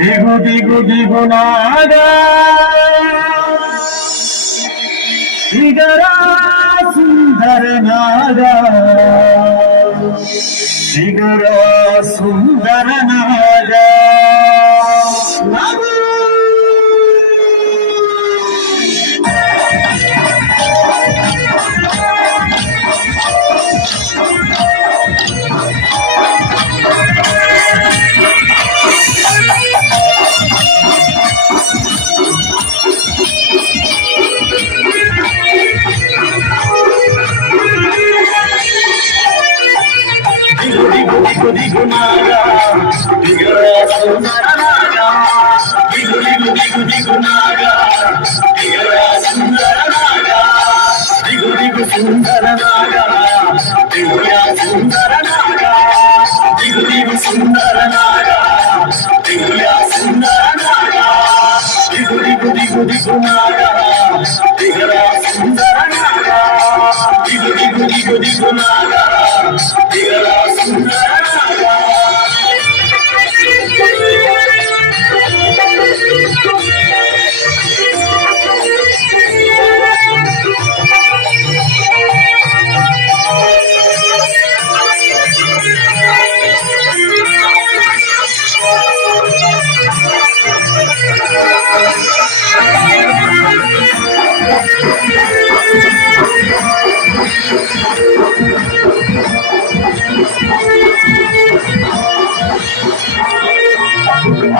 దిగు దిగు దిగు నాగా దిగరా సుందర నాగా దిగరా దిగు దిగు సుందర నాగా దిగు దిగు దిగు దిగు నాగా దిగు దిగు సుందర నాగా దిగుయా దిగు దిగు సుందర నాగా దిగుయా దిగు దిగు దిగు దిగు నాగా దిగరా దిగు దిగు దిగు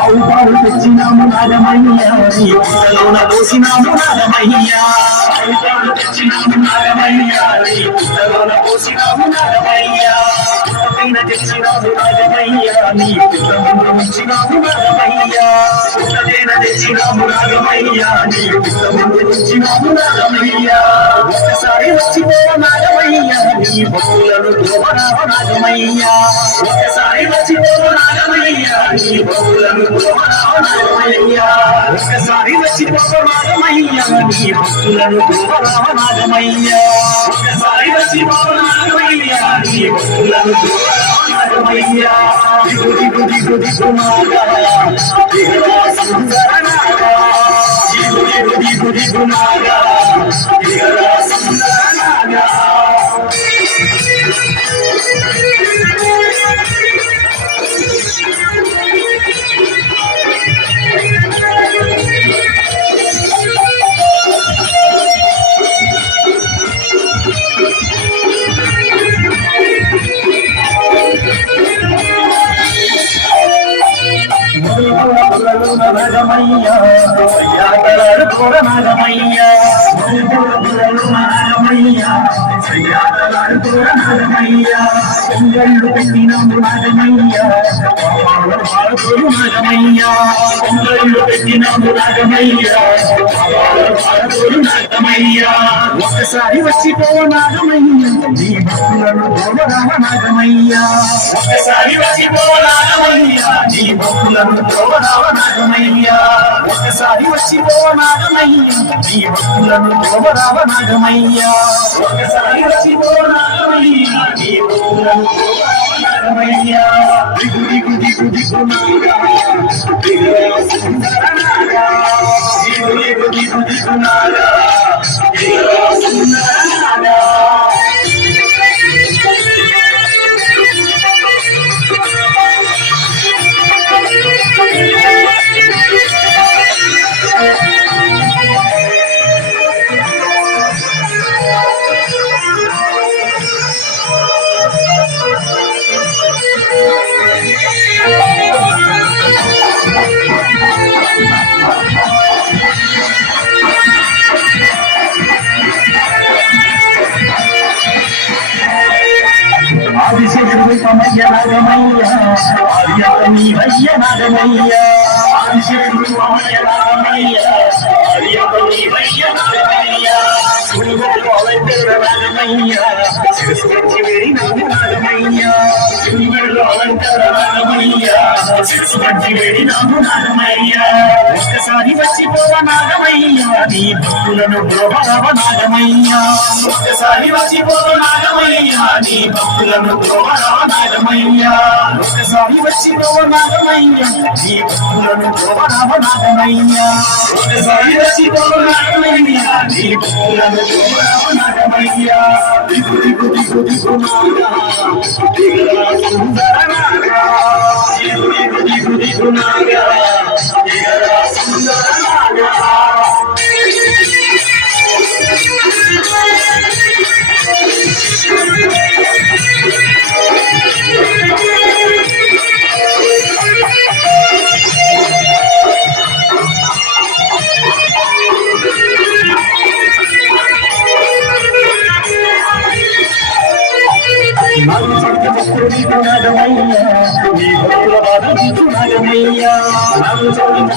అవుతారు తెచ్చినాము నాగమయ్యా. నీ పుట్టలోన పోసినాము నాగమయ్యా. అవుతారు తెచ్చినాము నాగమయ్యా. నీ పుట్టలోన పోసినాము నాగమయ్యా. పుట్టపైన తెచ్చినాము నాగమయ్యా నీ పుట్ట ముందు ఉంచినాము నాగమయ్యా పుట్టపైన తెచ్చినాము నీ పుట్ట ముందు ఉంచినాము నాగమయ్యా ఒక్కసారి వచ్చిపో నాగమయ్యా నీ భక్తులను ద్రోవరావ నాగమయ్యా ఒకసారి వచ్చిపో నాగమయ్యా నీ భక్తులను నాగమయ్యా ఒకసారి వచ్చిపో నాగమయ్యా నీ భక్తులను నాగమయ్యా ఒకసారి వచ్చిపో నాగమయ్యా నీ భక్తులను నాగమయ్యా దిగు దిగు దిగు దిగు నాగా దిగురా సుందర నాగా దిగు దిగు దిగు దిగు కూడా నాగమయ్యా పొంగళ్ళు పెట్టినాము నాగమయ్యా పాలకులు నాగమయ్యా పొంగళ్ళు పెట్టినాము నాగమయ్యా పాలకులు నాగమయ్యా ఒకసారి వచ్చిపో నాగమయ్యా నీ భక్తులను గోవరామ నాగమయ్యా ఒకసారి వచ్చిపో నాగమయ్యా నీ భక్తులను గోవరామ నాగమయ్యా ఒకసారి వచ్చిపో నాగమయ్యా నీ భక్తులను గోవరామ నాగమయ్యా ఒకసారి వచ్చిపో నాగమయ్యా నీ భక్తులను నాగమయ్యా దిగు దిగు దిగు దిగు నాగా సుందర నాగా దిగు దిగు దిగు దిగు నాగా సుందర నాగా கமய நகமையா அரியமணி வைய நகமையா அஞ்சலி கமய நகமையா அரியமணி வைய நகமையா உங்கள் அவள் நகமையா சிறு சுற்றி வெறி நகமையா உங்கள் அவள் நகமையா అలంకార నాగమయ్య శిరసు పట్టి వేడినాము నాగమయ్య ఒక్కసారి వచ్చిపోవ నాగమయ్య నీ భక్తులను ద్రోహరవ నాగమయ్య ఒక్కసారి వచ్చిపోవ నాగమయ్య నీ భక్తులను ద్రోహరవ నాగమయ్య ఒక్కసారి వచ్చిపోవ నాగమయ్య నీ భక్తులను ద్రోహరవ నాగమయ్య ఒకసారి వచ్చిపోవ నాగమయ్య నీ భక్తులను ద్రోహరవ నాగమయ్య దిగు దిగు దిగు దిగు నాగా దిగరా సుందర నాగా దిగు దిగు నాగా దిగరా సుందర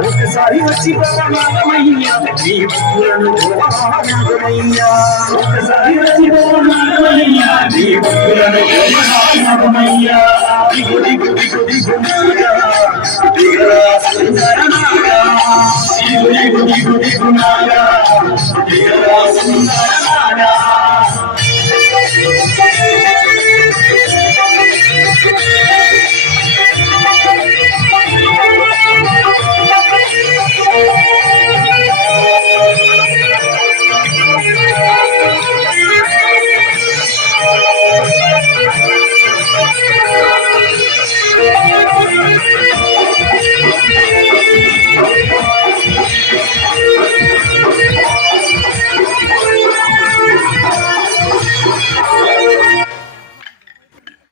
ఒకసారి వచ్చి నాగమయ్య నీ భక్తులను ద్రోహరామ ఒకసారి వచ్చిపోవ నాగమయ్య నీ భక్తులను ద్రోహరామ దిగు దిగు దిగు దిగు దిగు దిగు దిగు దిగు నాగా